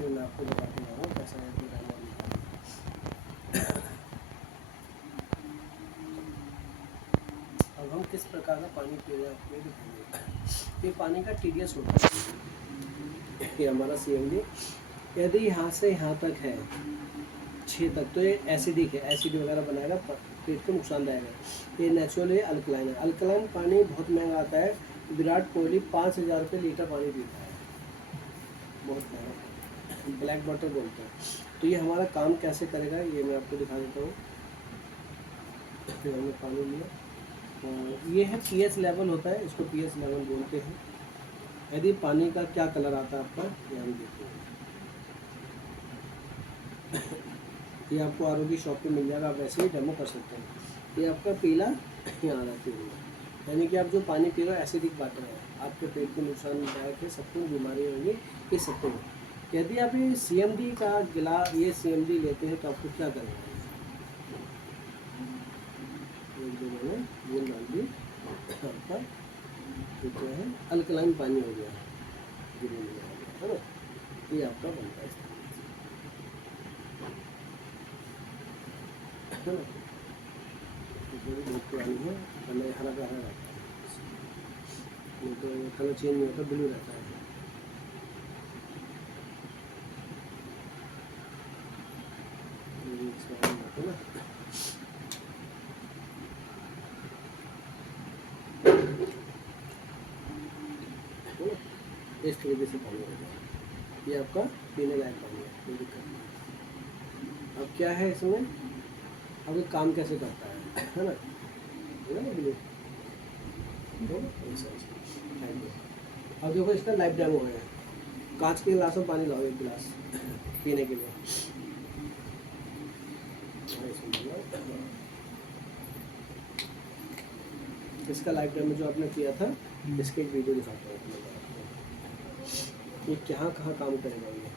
फिर मैं आपको बताते जाऊँगा कैसा है पूरा नाम। अब हम किस प्रकार का पानी पी रहे हैं आपको ये दिखाएंगे। ये पानी का TDS होता है। ये हमारा CMD यदि यहाँ से यहाँ तक है 6 तक तो ये एसिडिक है, एसिड वगैरह बनाएगा, पेट को नुकसानदायक है। ये नेचुरल है, अल्कलाइन है। अल्कलाइन पानी बहुत महंगा आता है। विराट कोहली 5,000 रुपये लीटर पानी पीता है, बहुत महंगा, ब्लैक वाटर बोलते हैं। तो ये हमारा काम कैसे करेगा ये मैं आपको दिखा देता हूँ। फिर हमने पानी लिया और ये है pH लेवल होता है, इसको pH लेवल बोलते हैं। यदि पानी का क्या कलर आता है आपका, ये हम देखते हैं। ये आपको RO की शॉप पे मिल जाएगा, आप वैसे ही डेमो कर सकते हैं। ये आपका पीला यहाँ रहती है, यानी कि आप जो पानी पी रहे हो एसिडिक वाटर है, आपके पेट को नुकसानदायक है, सबको बीमारी होगी, ये सबको। यदि आप ये CMD का गिलास, ये CMD लेते हैं तो आपको क्या करना है, एक दो मैंने बूंद डाल दी आपका, तो क्या है अल्कलाइन पानी हो गया, है ना। ये आपका बनता है इस तरह से, है ना। बहुत पुरानी है, कलर हरा का हरा रहता है, तो कलर चेंज नहीं होता, ब्लू रहता है। ना इस तरीके से पानी हो जाए, ये आपका पीने लायक पानी है, कोई दिक्कत नहीं। अब क्या है इसमें, अब ये काम कैसे करता है ना, ब्लू। अब देखो इसका लाइफ डेमो है। कांच के गिलास में पानी लाओ, एक गिलास पीने के लिए। इसका लाइफ डेमो जो आपने किया था, इसके एक वीडियो दिखाता हूँ ये कहाँ कहाँ काम करेगा ये।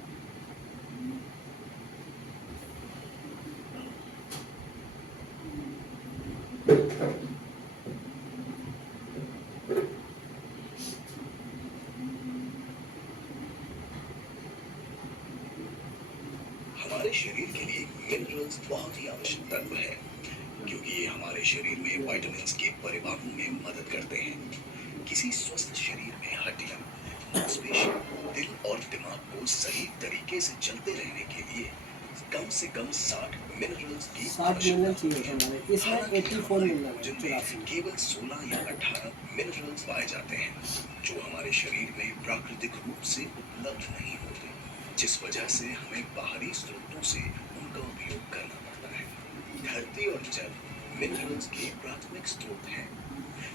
हमारे शरीर के लिए मिनरल्स बहुत ही आवश्यक तत्व है, क्योंकि ये हमारे शरीर में विटामिन्स के परिवहन में मदद करते हैं। किसी स्वस्थ शरीर में हड्डियां, मांसपेशियां, दिल और दिमाग को सही तरीके से चलते रहने के लिए कम से कम 60 मिनरल्स की आवश्यकता होती है। इसमें 84 मिनरल केवल 16 या 18 मिनरल्स पाए जाते हैं, जो हमारे शरीर में प्राकृतिक रूप से उपलब्ध नहीं होते, जिस वजह से हमें बाहरी स्रोतों से उनका उपयोग करना पड़ता है। धरती और जल मिनरल्स के प्राथमिक स्रोत हैं,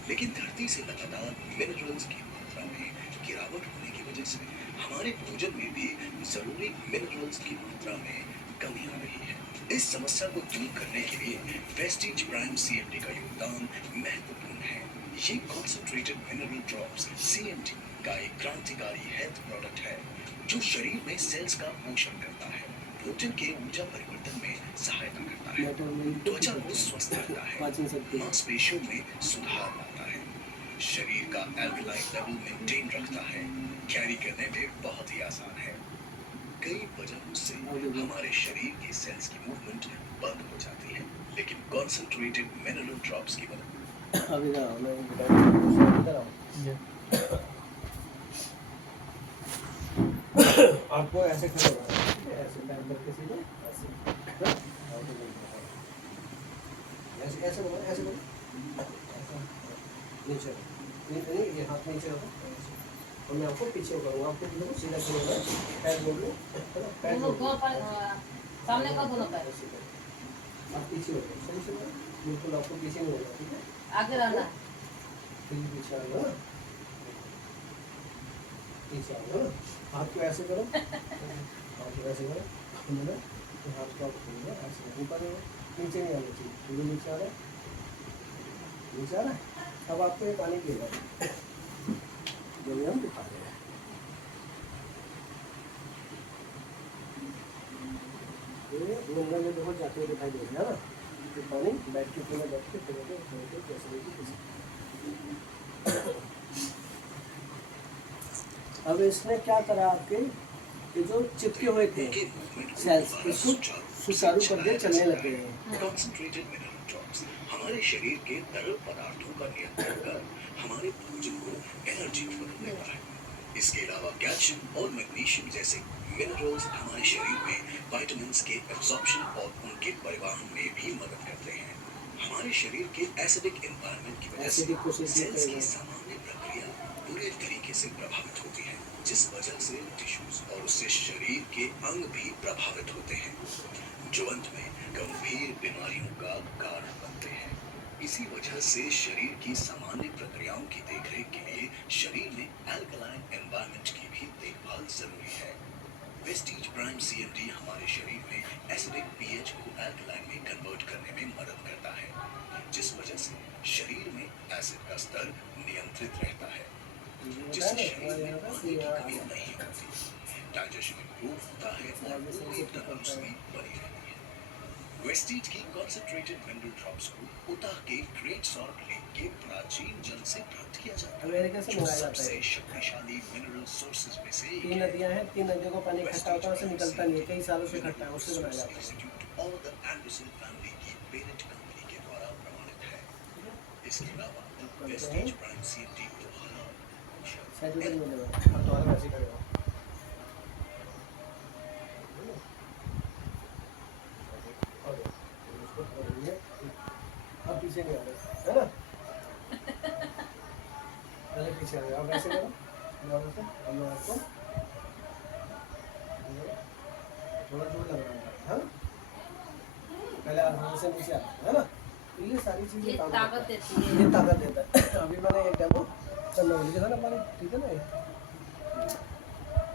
लेकिन धरती से लगातार मिनरल्स की मात्रा में गिरावट होने की वजह से हमारे भोजन में भी जरूरी मिनरल्स की मात्रा में कमी आ रही है। इस समस्या को दूर करने के लिए वेस्टीज प्राइम CMD का योगदान महत्वपूर्ण है। ये कॉन्सेंट्रेटेड मिनरल ड्रॉप्स CMD का एक क्रांतिकारी हेल्थ प्रोडक्ट है, जो शरीर में सेल्स का पोषण करता है, प्रोटीन के ऊर्जा परिवर्तन में सहायता करता है, त्वचा को स्वस्थ रखता है, मांसपेशियों में सुधार लाता है, शरीर का एल्कलाइन लेवल मेंटेन रखता है, कैरी करने में बहुत ही आसान है। कई वजहों से हमारे शरीर के सेल्स की मूवमेंट बंद हो जाती है, लेकिन कॉन्सेंट्रेटेड मिनरल ड्रॉप्स की मदद आपको ऐसे खड़े होना है, ऐसे पैर करके सीधे ऐसे ऐसे बोलो, ऐसे बोलो, नीचे नहीं, ये हाथ नीचे रखो और मैं आपको पीछे करूँगा, आपको देखो सीधा करूँगा, पैर बोल लो, पैर सामने का दोनों पैर आप पीछे हो जाओ, सही से बिल्कुल आपको पीछे नहीं होना, ठीक है, आगे रहना, फिर पीछे आना, पीछे आना, हाथ को ऐसे करो, हाथ को ऐसे करो, तो हाथ को आप खोलो, ऐसे ऊपर नीचे नहीं आना चाहिए, फिर नीचे आ रहा है, नीचे आ रहा है। अब आपको ये पानी पीना है, जो हम दिखा रहे हैं। ये गंगा में देखो जाते हुए दिखाई दे रहा है ना, तो पानी बैठ के पीना, बैठ के फिर जैसे अब इसने क्या करा आपके, ये जो तो चिपके हुए थे उनके मूवमेंट को सेल्स दोबारा इसको सुचारू कर दिया, चलने लगे हैं। कॉन्सेंट्रेटेड मिनरल ड्रॉप्स हमारे शरीर के तरल पदार्थों का नियंत्रण कर हमारे भोजन को एनर्जी में बदल देता है। इसके अलावा कैल्शियम और मैग्नीशियम जैसे मिनरल्स हमारे शरीर में विटामिन्स के एब्जॉर्प्शन और उनके परिवहन में भी मदद करते हैं। हमारे शरीर के एसिडिक एनवायरनमेंट की वजह एसिडिक से प्रोसेस सेल्स की करेगा। सामान्य प्रक्रिया बुरे तरीके से प्रभावित होती है, जिस वजह से टिश्यूज और उससे शरीर के अंग भी प्रभावित होते हैं, जो अंत में गंभीर बीमारियों का कारण बनते हैं। इसी वजह से शरीर की सामान्य प्रक्रियाओं की देखरेख के लिए शरीर में अल्कलाइन एनवायरनमेंट की भी देखभाल जरूरी है। वेस्टीज प्राइम सीएमडी हमारे शरीर में एसिडिक पीएच को अल्कलाइन में कन्वर्ट करने में मदद करता है, जिस वजह से शरीर में एसिड का स्तर नियंत्रित रहता है, जिससे शरीर में पानी की कमी नहीं होती, डाइजेशन इंप्रूव होता है और पूरी तंदुरुस्ती बनी रहती है। वेस्टीज की कॉन्सेंट्रेटेड मिनरल ड्रॉप्स को उताह के ग्रेट सॉल्ट लेक के प्राचीन जल से प्राप्त किया जाता है, अमेरिका से जो मंगाया जाता सबसे है। शक्तिशाली मिनरल सोर्सेज में से एक 3 है। नदियां हैं, 3 नदियों को पानी इकट्ठा होता है, उससे निकलता नहीं है, कई सालों से इकट्ठा है, उससे बनाया जाता है। और द एंडरसन फैमिली की पेरेंट कंपनी के द्वारा प्रमाणित है। इसके अलावा वेस्टीज प्राइम सीएमडी को हलाल, शायद उधर नहीं मिलेगा, अब दोबारा वैसे ही करेगा। उसको पकड़िए, अब पीछे नहीं आ रहे, है ना? पहले पीछे आ रहे, अब ऐसे करो, दोबारा से, अब मैं आपको थोड़ा जोर लग रहा है, हाँ? पहले आराम से नीचे आ, है ना? तो ये सारी चीजें ये काम ताकत करता है। देती है। ये ताकत देता है। अभी मैंने एक डेमो करना लिखा था ना, मैंने, ठीक है ना?